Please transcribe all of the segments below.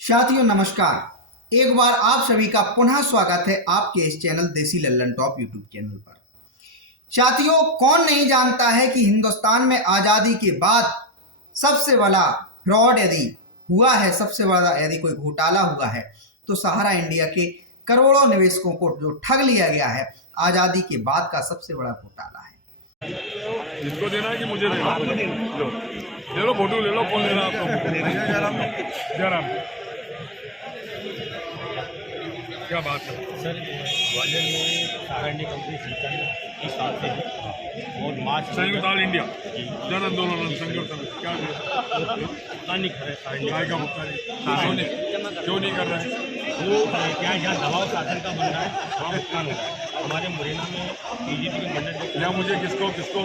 साथियों नमस्कार। एक बार आप सभी का पुनः स्वागत है आपके इस चैनल देसी लल्लन टॉप यूट्यूब चैनल पर। साथियों, कौन नहीं जानता है कि हिंदुस्तान में आज़ादी के बाद सबसे बड़ा फ्रॉड यदि हुआ है, सबसे बड़ा यदि कोई घोटाला हुआ है तो सहारा इंडिया के करोड़ों निवेशकों को जो ठग लिया गया है, आज़ादी के बाद का सबसे बड़ा घोटाला है। जिसको देना है कि मुझे देना है? ले लो फोटो ले लो, कौन ले रहा है आपको? जयराम क्या बात है सर, ग्वालियर में सहारा इंडिया कंपनी संचालन की साथ से है और मार्च संयुक्त ऑल इंडिया जन आंदोलन संयुक्त क्या नहीं कर रहे काय का मुद्दा क्यों नहीं कर रहे हैं? वो क्या यहाँ दबाव शासन का बन रहा है, वहाँ भुगतान हो रहा है। हमारे मुरैना में बीजेपी के मंडल या मुझे किसको किसको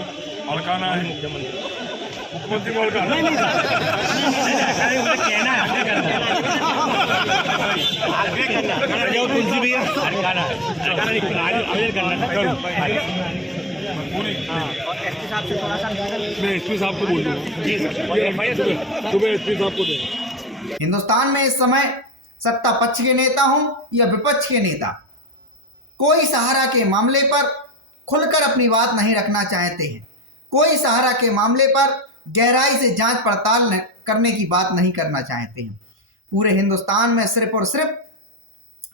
हड़काना है? मुख्यमंत्री को हड़काना नहीं कहना है तुलसी भैया मैं एसपी साहब को बोल दूंगा, सुबह एसपी साहब को देना। हिंदुस्तान में इस समय सत्ता पक्ष के नेता हों या विपक्ष के नेता, कोई सहारा के मामले पर खुलकर अपनी बात नहीं रखना चाहते हैं। कोई सहारा के मामले पर गहराई से जांच पड़ताल करने की बात नहीं करना चाहते हैं। पूरे हिंदुस्तान में सिर्फ और सिर्फ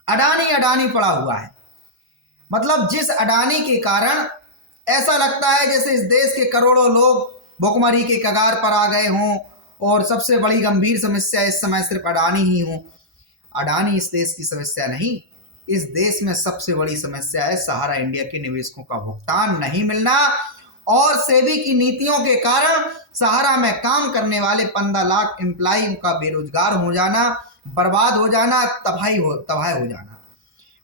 अडानी पड़ा हुआ है। मतलब जिस अडानी के कारण ऐसा लगता है जैसे इस देश के करोड़ों लोग भुखमरी के कगार पर आ गए हों और सबसे बड़ी गंभीर समस्या इस समय सिर्फ अडानी ही हो। अडानी इस देश की समस्या नहीं, इस देश में सबसे बड़ी समस्या है सहारा इंडिया के निवेशकों का भुगतान नहीं मिलना और सेबी की नीतियों के कारण सहारा में काम करने वाले 15 लाख एम्प्लॉय का बेरोजगार हो जाना, बर्बाद हो जाना, तबाह हो जाना।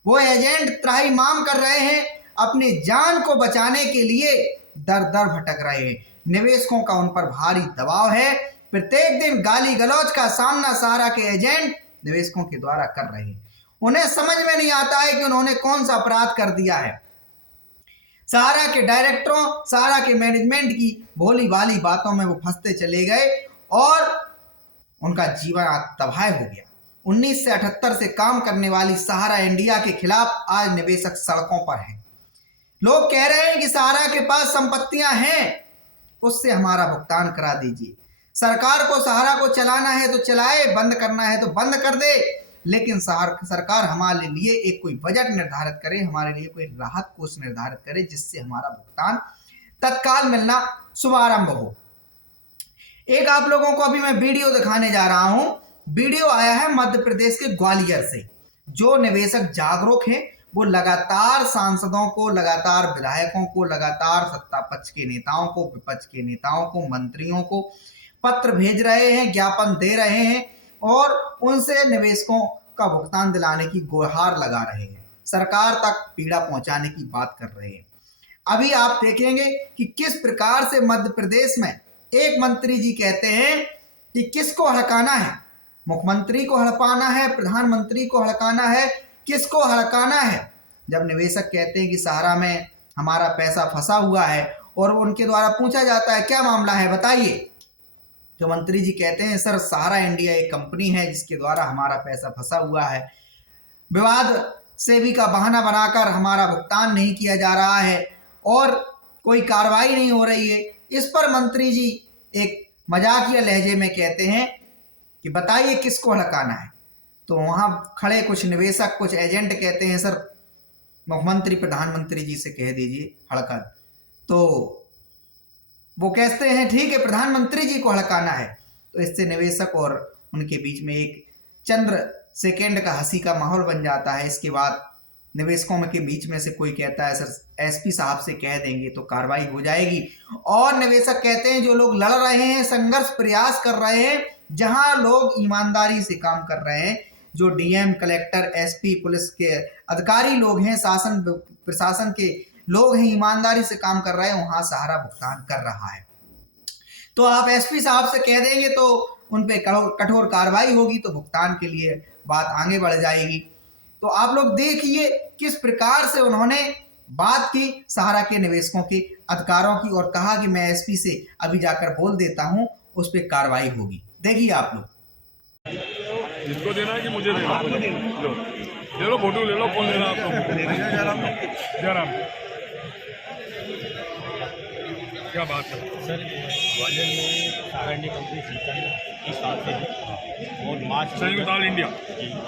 वो एजेंट त्राहिमाम कर रहे हैं, अपनी जान को बचाने के लिए दर दर भटक रहे हैं। निवेशकों का उन पर भारी दबाव है। प्रत्येक दिन गाली गलौज का सामना सहारा के एजेंट निवेशकों के द्वारा कर रहे हैं। उन्हें समझ में नहीं आता है कि उन्होंने कौन सा अपराध कर दिया है। सहारा के डायरेक्टरों, सहारा के मैनेजमेंट की भोली भाली बातों में वो फंसते चले गए और उनका जीवन तबाह हो गया। 1978 से काम करने वाली सहारा इंडिया के खिलाफ आज निवेशक सड़कों पर हैं। लोग कह रहे हैं कि सहारा के पास संपत्तियां हैं, उससे हमारा भुगतान करा दीजिए। सरकार को सहारा को चलाना है तो चलाए, बंद करना है तो बंद कर दे, लेकिन सरकार हमारे लिए एक कोई बजट निर्धारित करे, हमारे लिए कोई राहत कोष निर्धारित करे जिससे हमारा भुगतान तत्काल मिलना शुभारंभ हो। एक आप लोगों को अभी मैं वीडियो दिखाने जा रहा हूं। वीडियो आया है मध्य प्रदेश के ग्वालियर से। जो निवेशक जागरूक हैं वो लगातार सांसदों को, लगातार विधायकों को, लगातार सत्ता पक्ष के नेताओं को, विपक्ष के नेताओं को, मंत्रियों को पत्र भेज रहे हैं, ज्ञापन दे रहे हैं और उनसे निवेशकों का भुगतान दिलाने की गुहार लगा रहे हैं। सरकार तक पीड़ा पहुंचाने की बात कर रहे हैं। अभी आप देखेंगे कि किस प्रकार से मध्य प्रदेश में एक मंत्री जी कहते हैं कि किसको हड़काना है, मुख्यमंत्री को हड़पाना है, प्रधानमंत्री को हड़काना है, किसको हड़काना है। जब निवेशक कहते हैं कि सहारा में हमारा पैसा फंसा हुआ है और उनके द्वारा पूछा जाता है क्या मामला है बताइए, जो मंत्री जी कहते हैं सर सहारा इंडिया एक कंपनी है जिसके द्वारा हमारा पैसा फंसा हुआ है, विवाद सेबी का बहाना बनाकर हमारा भुगतान नहीं किया जा रहा है और कोई कार्रवाई नहीं हो रही है। इस पर मंत्री जी एक मजाकिया लहजे में कहते हैं कि बताइए किसको हड़काना है। तो वहाँ खड़े कुछ निवेशक, कुछ एजेंट कहते हैं सर मुख्यमंत्री प्रधानमंत्री जी से कह दीजिए हड़का। तो वो कहते हैं ठीक है प्रधानमंत्री जी को हड़काना है। तो इससे निवेशक और उनके बीच में एक चंद्र सेकेंड का हंसी का माहौल बन जाता है। इसके बाद निवेशकों के बीच में से कोई कहता है सर एसपी साहब से कह देंगे तो कार्रवाई हो जाएगी। और निवेशक कहते हैं जो लोग लड़ रहे हैं, संघर्ष प्रयास कर रहे हैं, जहां लोग ईमानदारी से काम कर रहे हैं, जो डीएम, कलेक्टर, एसपी, पुलिस के अधिकारी लोग हैं, शासन प्रशासन के लोग हैं, ईमानदारी से काम कर रहे हैं, वहां सहारा भुगतान कर रहा है। तो आप एसपी साहब से कह देंगे तो उन पे कठोर कार्रवाई होगी, तो भुगतान के लिए बात आगे बढ़ जाएगी। तो आप लोग देखिए किस प्रकार से उन्होंने बात की सहारा के निवेशकों के अधिकारों की और कहा कि मैं एसपी से अभी जाकर बोल देता हूं, उस पर कार्रवाई होगी। देखिए आप लोग। जिसको देना है कि मुझे देना है? लो ले लो फोटो ले लो, कौन ले रहा है आपको? जयराम। क्या बात है सर ग्वालियर में सारंडी कंपनी सीजन इस साल से है और मार्च संयुक्त ऑल इंडिया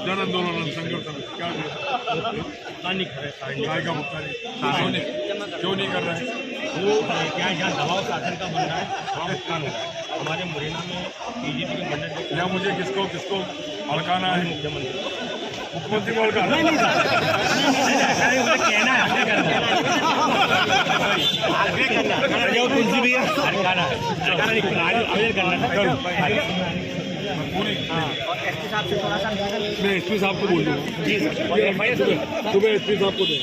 जन आंदोलन संघर्ष क्या पता नहीं करे सारंडी गाय का भुगतान क्यों नहीं कर रहे हैं? वो क्या यहाँ दबाव शासन का बन रहा है, वहाँ भुगतान हो रहा है। हमारे मुरैना में पीजीटी के मंडल या मुझे किसको भड़काना है? मुख्यमंत्री को भड़काना है? कहना है जो तुलसी भैया पूरी और एसपी साहब से थोड़ा सा मैं एसपी साहब को बोल दूँगा। जी सर सुबह एसपी साहब को दें।